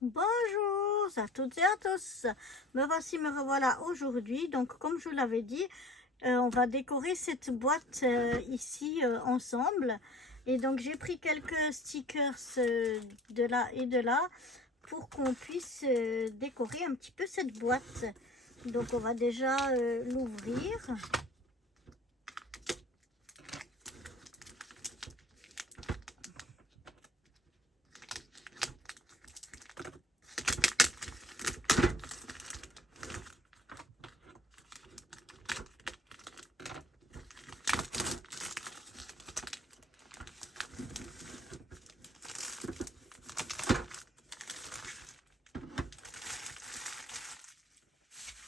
Bonjour à toutes et à tous. Me voici, me revoilà aujourd'hui. Donc, comme je vous l'avais dit, on va décorer cette boîte ici ensemble. Et donc, j'ai pris quelques stickers de là et de là pour qu'on puisse décorer un petit peu cette boîte. Donc, on va déjà l'ouvrir.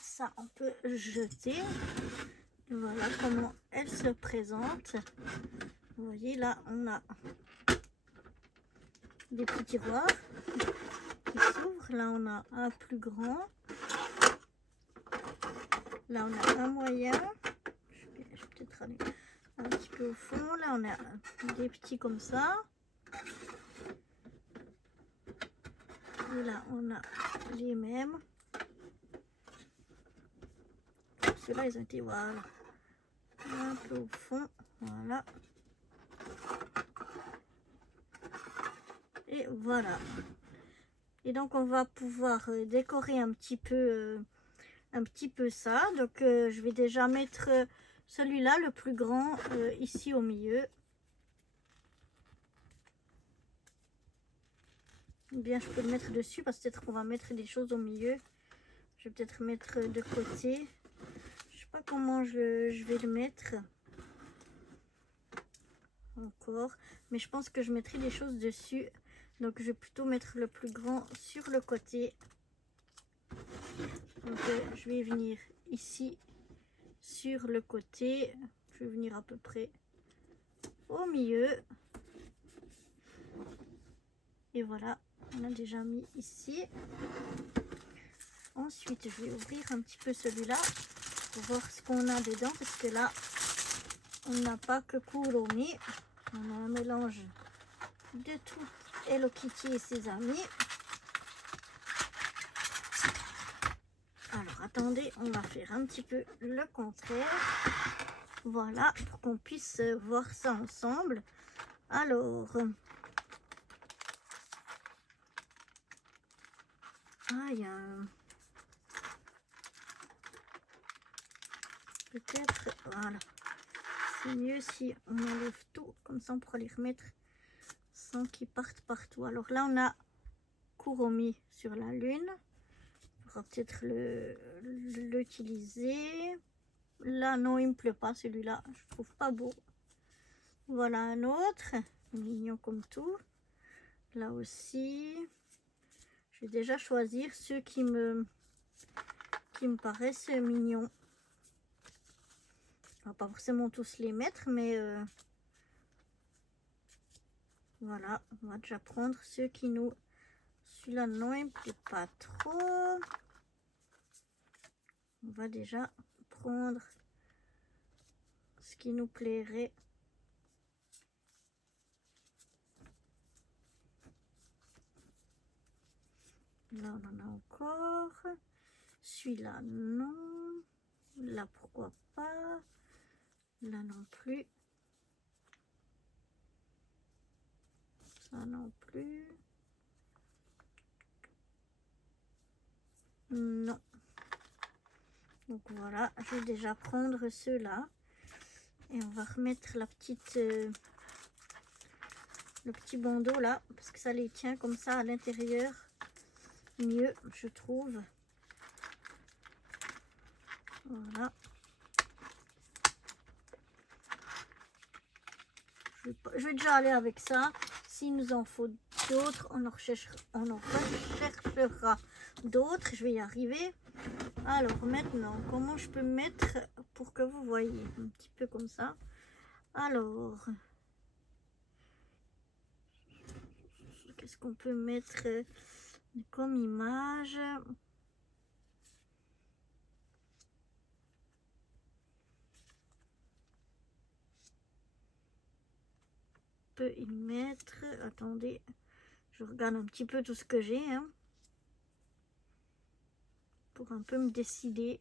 Ça, on peut jeter. Voilà comment elle se présente. Vous voyez, là, on a des petits tiroirs qui s'ouvrent. Là, on a un plus grand. Là, on a un moyen. Je vais peut-être aller un petit peu au fond. Là, on a des petits comme ça. Et là, on a les mêmes. Ceux-là, ils ont été, voilà, un peu au fond. Voilà. Et voilà. Et donc, on va pouvoir décorer un petit peu ça. Donc, je vais déjà mettre celui-là, le plus grand, ici au milieu. Ou bien, je peux le mettre dessus parce que peut-être qu'on va mettre des choses au milieu. Je vais peut-être mettre de côté. Je sais pas comment je vais le mettre. Encore. Mais je pense que je mettrai des choses dessus. Donc, je vais plutôt mettre le plus grand sur le côté. Donc, je vais venir ici sur le côté. Je vais venir à peu près au milieu. Et voilà, on a déjà mis ici. Ensuite, je vais ouvrir un petit peu celui-là pour voir ce qu'on a dedans. Parce que là, on n'a pas que Kuromi. On a un mélange de tout Hello Kitty et ses amis. Alors, attendez, on va faire un petit peu le contraire. Voilà, pour qu'on puisse voir ça ensemble. Alors, il y a un... Peut-être, voilà. C'est mieux si on enlève tout, comme ça on pourra les remettre sans qu'ils partent partout. Alors là, on a Kuromi sur la lune. On pourra peut-être l'utiliser. Là, non, il me plaît pas celui-là. Je trouve pas beau. Voilà un autre. Mignon comme tout. Là aussi. Je vais déjà choisir ceux qui me paraissent mignons. On va pas forcément tous les mettre, mais voilà, on va déjà prendre ceux qui nous... Celui-là, non, il me plaît pas trop. On va déjà prendre ce qui nous plairait. Là, on en a encore. Celui-là, non. Là, pourquoi pas. Là, non plus. Ça, non plus. Non. Donc, voilà. Je vais déjà prendre ceux-là. Et on va remettre la petite... le petit bandeau là. Parce que ça les tient comme ça à l'intérieur. Mieux, je trouve. Voilà. Je vais déjà aller avec ça. S'il nous en faut d'autres, on en recherchera d'autres. Je vais y arriver. Alors maintenant, comment je peux mettre pour que vous voyez un petit peu comme ça. Alors, qu'est-ce qu'on peut mettre comme image? On peut y mettre, attendez, je regarde un petit peu tout ce que j'ai, hein. pour un peu me décider.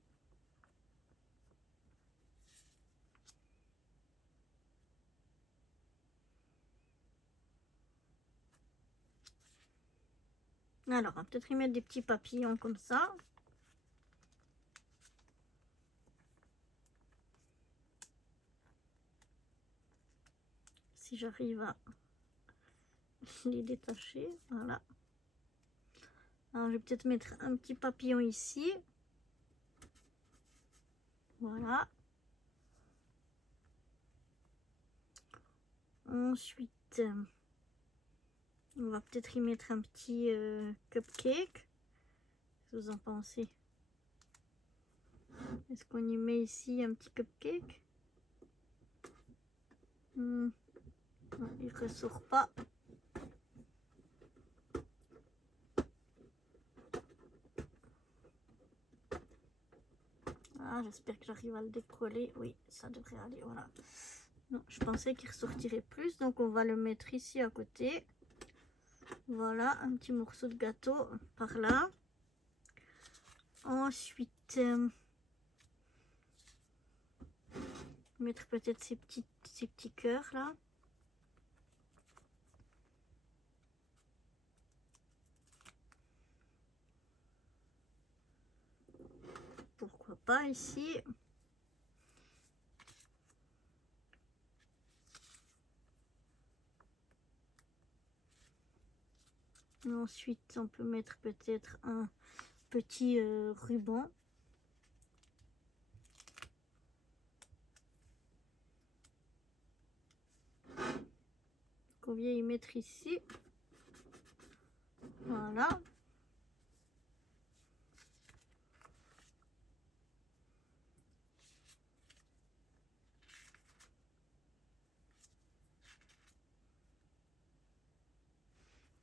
Alors, on va peut-être y mettre des petits papillons comme ça. Si j'arrive à les détacher, voilà. Alors, je vais peut-être mettre un petit papillon ici. Voilà. Ensuite, on va peut-être y mettre un petit cupcake. Qu'est-ce que vous en pensez? Est-ce qu'on y met ici un petit cupcake? Non, il ressort pas. Ah, j'espère que j'arrive à le décoller. Oui, ça devrait aller. Voilà. Non, je pensais qu'il ressortirait plus. Donc, on va le mettre ici à côté. Voilà, un petit morceau de gâteau par là. Ensuite, mettre peut-être ces petits cœurs là. Pourquoi pas ici? Ensuite, on peut mettre peut-être un petit ruban. Qu'on vient y mettre ici. Voilà.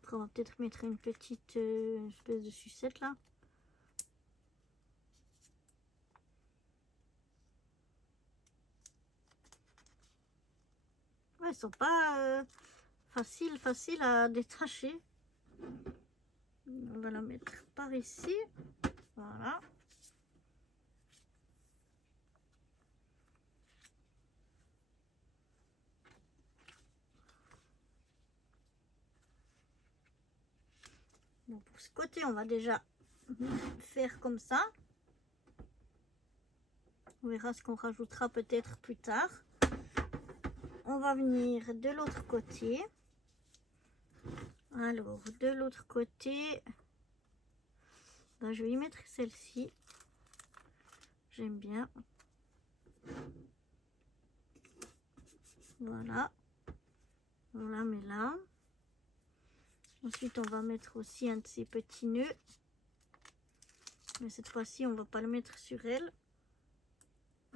Après, on va peut-être mettre une petite espèce de sucette là. Ouais, elles sont pas faciles à détacher. On va la mettre par ici. Voilà. Bon, pour ce côté, on va déjà faire comme ça. On verra ce qu'on rajoutera peut-être plus tard. On va venir de l'autre côté. Alors, de l'autre côté, ben, je vais y mettre celle-ci. J'aime bien. Voilà. On la met là. Ensuite, on va mettre aussi un de ces petits nœuds. Mais cette fois-ci, on va pas le mettre sur elle.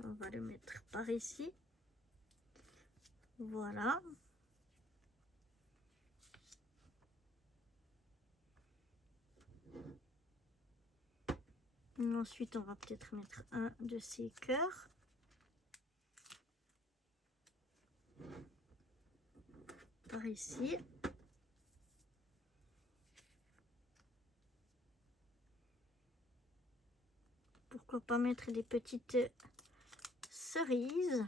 On va le mettre par ici. Voilà. Et ensuite, on va peut-être mettre un de ces cœurs. Par ici. Pourquoi pas mettre des petites cerises.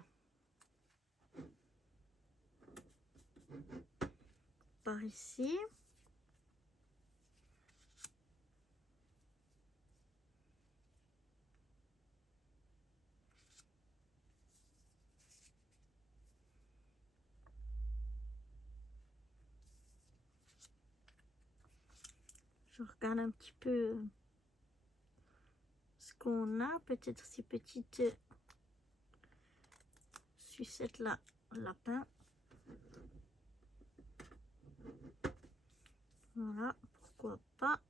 Par ici. Je regarde un petit peu ce qu'on a. Peut-être ces petites sucettes là, lapin. Voilà, pourquoi pas.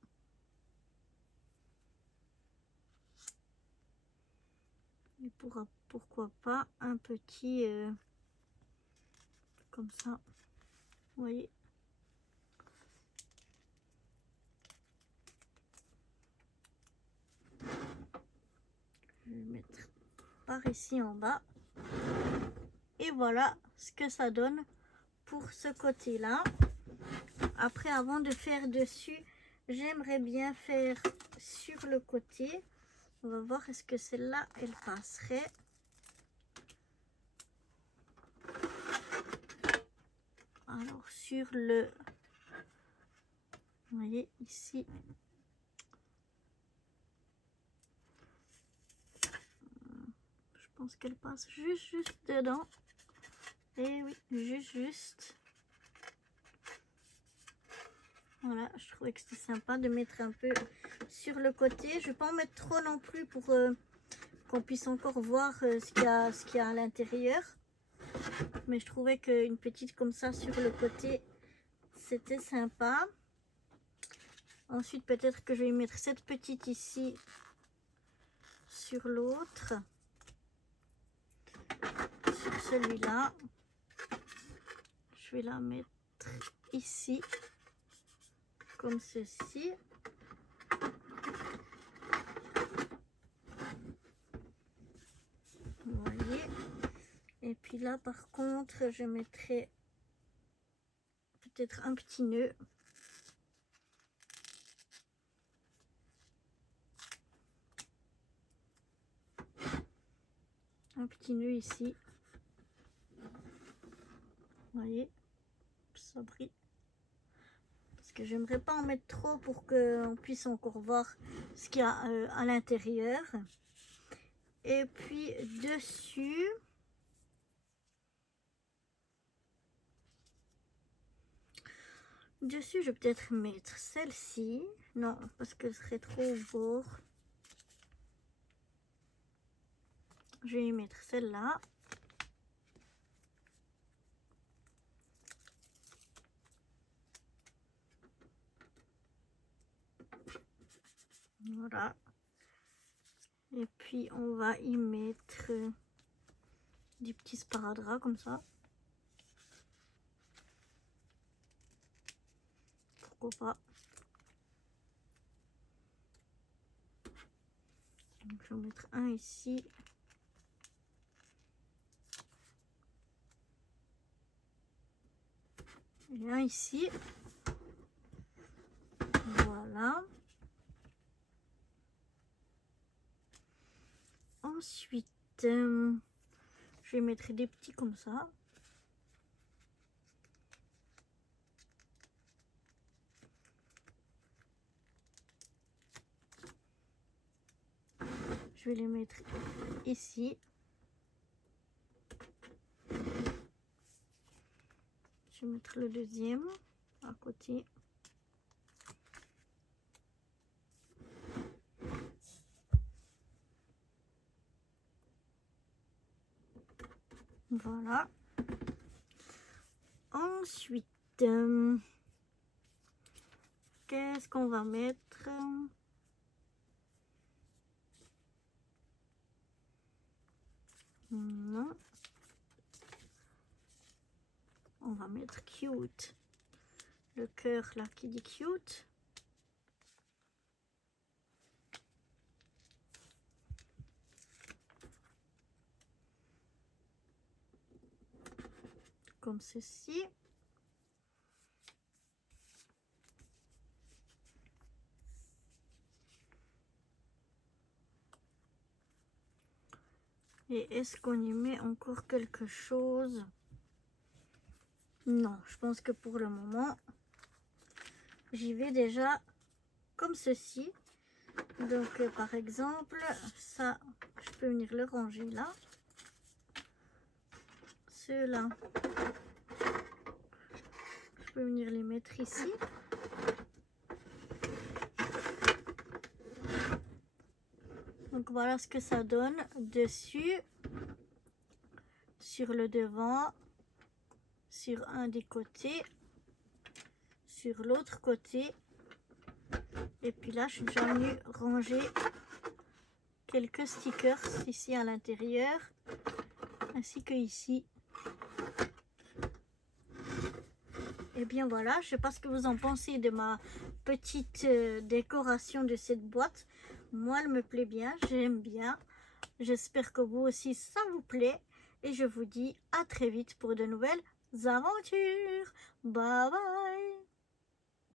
Et pourquoi pas un petit comme ça. Vous voyez. Je vais mettre par ici en bas. Et voilà ce que ça donne pour ce côté là. Après, avant de faire dessus, j'aimerais bien faire sur le côté. On va voir est-ce que celle-là, elle passerait. Alors sur le... Vous voyez ici. Je pense qu'elle passe juste dedans. Et oui, juste. Voilà, je trouvais que c'était sympa de mettre un peu sur le côté. Je ne vais pas en mettre trop non plus pour qu'on puisse encore voir ce qu'il y a à l'intérieur. Mais je trouvais qu'une petite comme ça sur le côté, c'était sympa. Ensuite, peut-être que je vais mettre cette petite ici sur l'autre. Sur celui-là. Je vais la mettre ici. Comme ceci. Vous voyez. Et puis là, par contre, je mettrai peut-être un petit nœud. Un petit nœud ici. Vous voyez, ça brille. Parce que j'aimerais pas en mettre trop pour qu'on puisse encore voir ce qu'il y a à l'intérieur. Et puis dessus, je vais peut-être mettre celle-ci. Non, parce que ce serait trop beau. Je vais y mettre celle-là. Voilà. Et puis on va y mettre des petits sparadraps comme ça. Pourquoi pas. Donc je vais en mettre un ici. Et un ici. Voilà. Ensuite, je vais mettre des petits comme ça. Je vais les mettre ici. Je vais mettre le deuxième à côté. Voilà. Ensuite, qu'est-ce qu'on va mettre? Non. On va mettre cute. Le cœur là qui dit cute. Comme ceci. Et est-ce qu'on y met encore quelque chose? Non, je pense que pour le moment, j'y vais déjà comme ceci. Donc, par exemple, ça, je peux venir le ranger là. Ceux-là, je peux venir les mettre ici. Donc, voilà ce que ça donne dessus, sur le devant, sur un des côtés, sur l'autre côté. Et puis là, je suis déjà venue ranger quelques stickers ici à l'intérieur, ainsi que ici. Et bien voilà, je ne sais pas ce que vous en pensez de ma petite décoration de cette boîte. Moi, elle me plaît bien, j'aime bien. J'espère que vous aussi, ça vous plaît. Et je vous dis à très vite pour de nouvelles aventures. Bye bye!